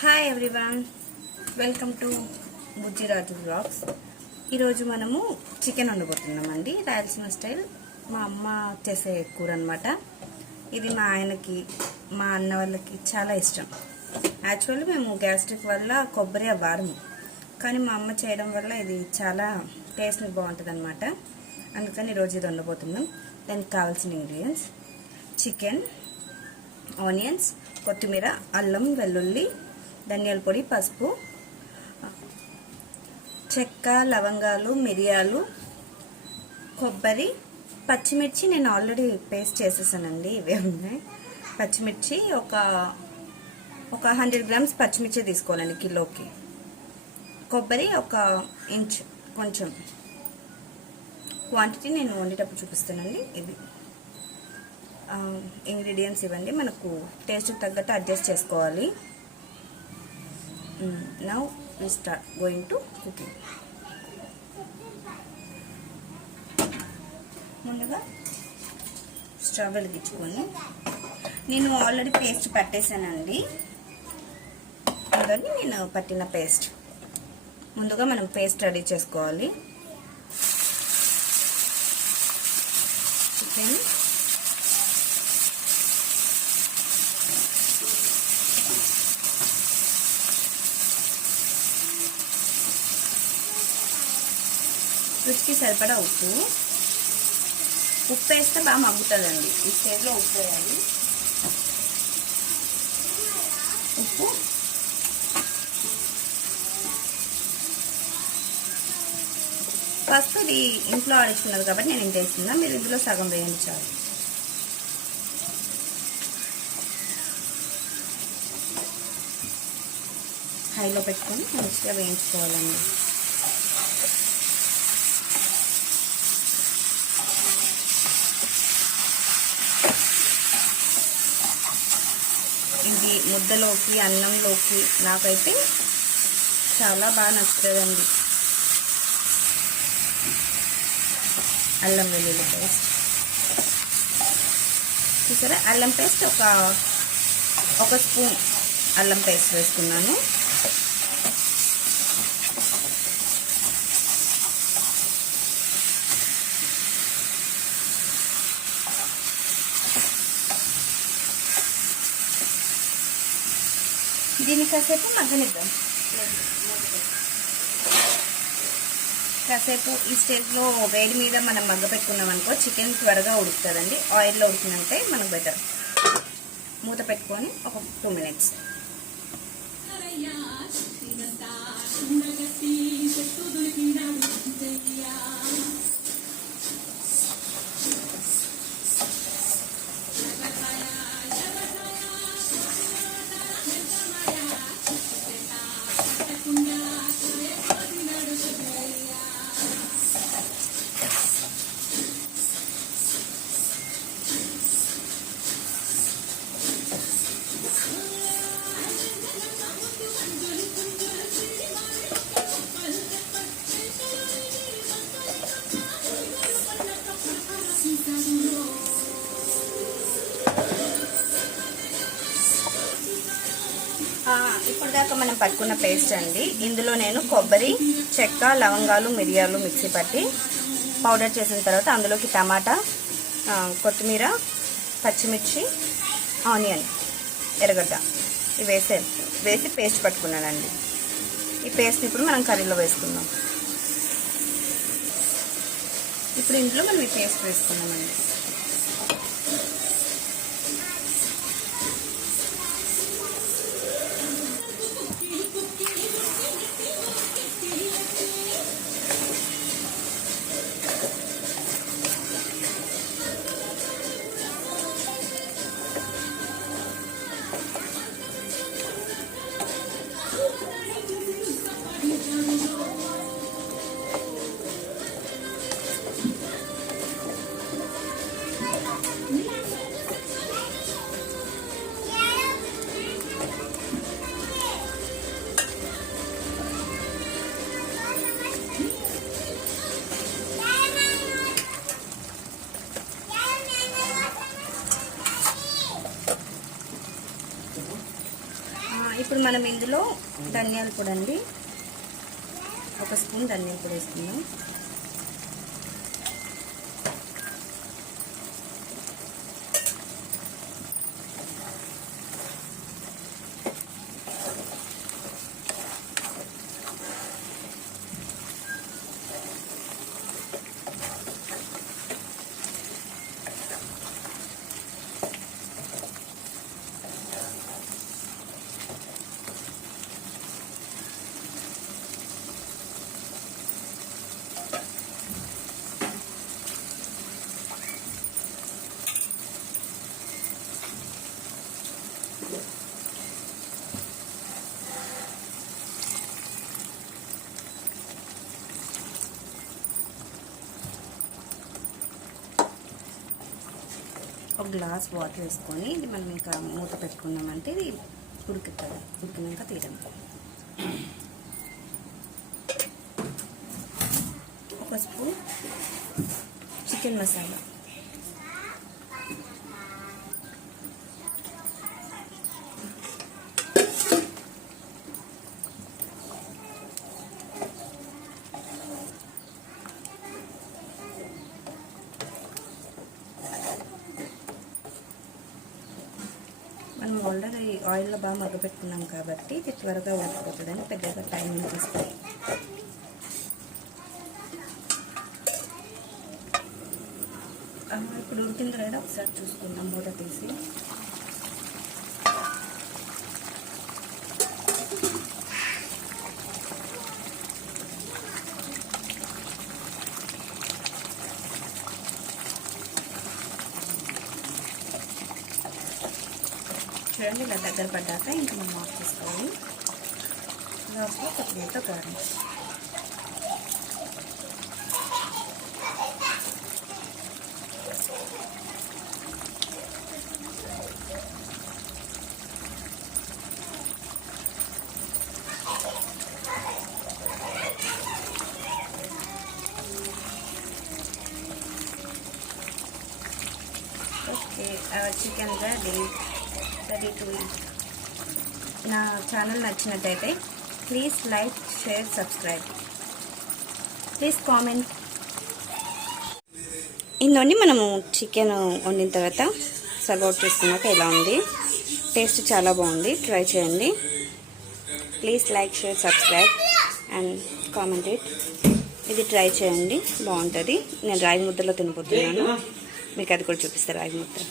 Hi everyone, welcome to Bujjiraju blogs. ఈరోజు మనము chicken వండబోతున్నామండి. Rayalaseema style మా అమ్మ చేసే కూర అనమాట. ఇది మా ఆయనకి, మా అన్న వాళ్ళకి చాలా ఇష్టం. యాక్చువల్లీ మేము గ్యాస్ట్రిక్ వల్ల కొబ్బరి వారము, కానీ మా అమ్మ చేయడం వల్ల ఇది చాలా టేస్ట్ బాగుంటుంది అనమాట. అందుకని ఈరోజు ఇది వండబోతున్నాం. దానికి కావాల్సిన ఇంగ్రీడియంట్స్: చికెన్, ఆనియన్స్, కొత్తిమీర, అల్లం, వెల్లుల్లి, ధనియాల పొడి, పసుపు, చెక్క, లవంగాలు, మిరియాలు, కొబ్బరి, పచ్చిమిర్చి. నేను ఆల్రెడీ పేస్ట్ చేసేసానండి. ఇవే ఉన్నాయి. పచ్చిమిర్చి ఒక 100 గ్రామ్స్ పచ్చిమిర్చి తీసుకోవాలండి కిలోకి. కొబ్బరి ఒక ఇంచ్ కొంచెం. క్వాంటిటీ నేను వండేటప్పుడు చూపిస్తానండి. ఇది ఇంగ్రీడియంట్స్ ఇవ్వండి. మనకు టేస్ట్కి తగ్గట్టు అడ్జస్ట్ చేసుకోవాలి. Now we start going to cooking. ముందుగా స్టవ్ వెలిగించుకొని, నేను ఆల్రెడీ పేస్ట్ పట్టేసానండి. అందుకని నేను పట్టిన పేస్ట్ ముందుగా మనం పేస్ట్ రెడీ చేసుకోవాలి. చికెన్, రుచికి సరిపడా ఉప్పు. ఉప్పు వేస్తే బాగా మగ్గుతుందండి. ఈ స్టేజ్లో ఉప్పు వేయాలి. ఉప్పు, పసుపు ఇది ఇంట్లో ఆడించుకున్నది కాబట్టి నేను ఇంత వేస్తున్నా. మీరు ఇందులో సగం వేయండి చాలు. హైలో పెట్టుకొని మంచిగా వేయించుకోవాలండి. ఇది ముద్దలోకి, అన్నంలోకి నాకైతే చాలా బాగా నచ్చుతుందండి. అల్లం వెల్లుల్లి పేస్ట్ చూసారా? అల్లం పేస్ట్ ఒక స్పూన్ అల్లం పేస్ట్ వేసుకున్నాను. దీన్ని కాసేపు మగ్గనిద్దాం. కాసేపు ఈ స్టేజ్లో వేడి మీద మనం మగ్గ పెట్టుకున్నాం అనుకో, చికెన్ త్వరగా ఉడుకుతుందండి. ఆయిల్లో ఉడికినంటే మనకు బెటర్. మూత పెట్టుకొని ఒక 2 minutes. ఇప్పుడు దాకా మనం పట్టుకున్న పేస్ట్ అండి. ఇందులో నేను కొబ్బరి, చెక్క, లవంగాలు, మిరియాలు మిక్సీ పట్టి పౌడర్ చేసిన తర్వాత అందులోకి టమాటా, కొత్తిమీర, పచ్చిమిర్చి, ఆనియన్, ఎర్రగడ్డ ఇవి వేసి పేస్ట్ పట్టుకున్నానండి. ఈ పేస్ట్ ఇప్పుడు మనం కర్రీలో వేసుకుందాం. ఇప్పుడు ఇందులో మనం ఈ పేస్ట్ వేసుకున్నామండి. ఇప్పుడు మనం ఇందులో ధనియాల పొడి అండి, 1 స్పూన్ ధనియాల పొడి వేసుకుందాం. ఒక గ్లాస్ వాటర్ వేసుకొని ఇది మనం ఇంకా మూత పెట్టుకున్నామంటే ఇది ఉడుకుతుంది. ఉడికినాక తీయడం. 1 స్పూన్ చికెన్ మసాలా, మనం ఆల్రెడీ ఆయిల్లో బాగా మగ్గపెట్టుకున్నాం కాబట్టి ఇది త్వరగా ఉడికిపోతుందని పెద్దగా టైం తీసుకోవాలి. ఇప్పుడు ఉడికింది లేదా ఒకసారి చూసుకుందాం మూత తీసి. చూడండి, ఇలా దగ్గర పడ్డాక ఇంకా మనం ఆఫ్ చేసుకోవాలి. లాస్ట్లో కొత్తిమీరతో garnish. Okay, chicken ready to eat. నా ఛానల్ నచ్చినట్టయితే please like, share, subscribe, please comment. ఇందులోని మనము చికెన్ వండిన తర్వాత సర్వ్ అవుట్ చేసుకున్నాక ఎలా ఉంది, టేస్ట్ చాలా బాగుంది. ట్రై చేయండి. Please like, share, subscribe and comment it. ఇది ట్రై చేయండి, బాగుంటుంది. నేను రాగి ముద్దలో తినిపోతున్నాను, మీకు అది కూడా చూపిస్తాను. రాగి ముద్ద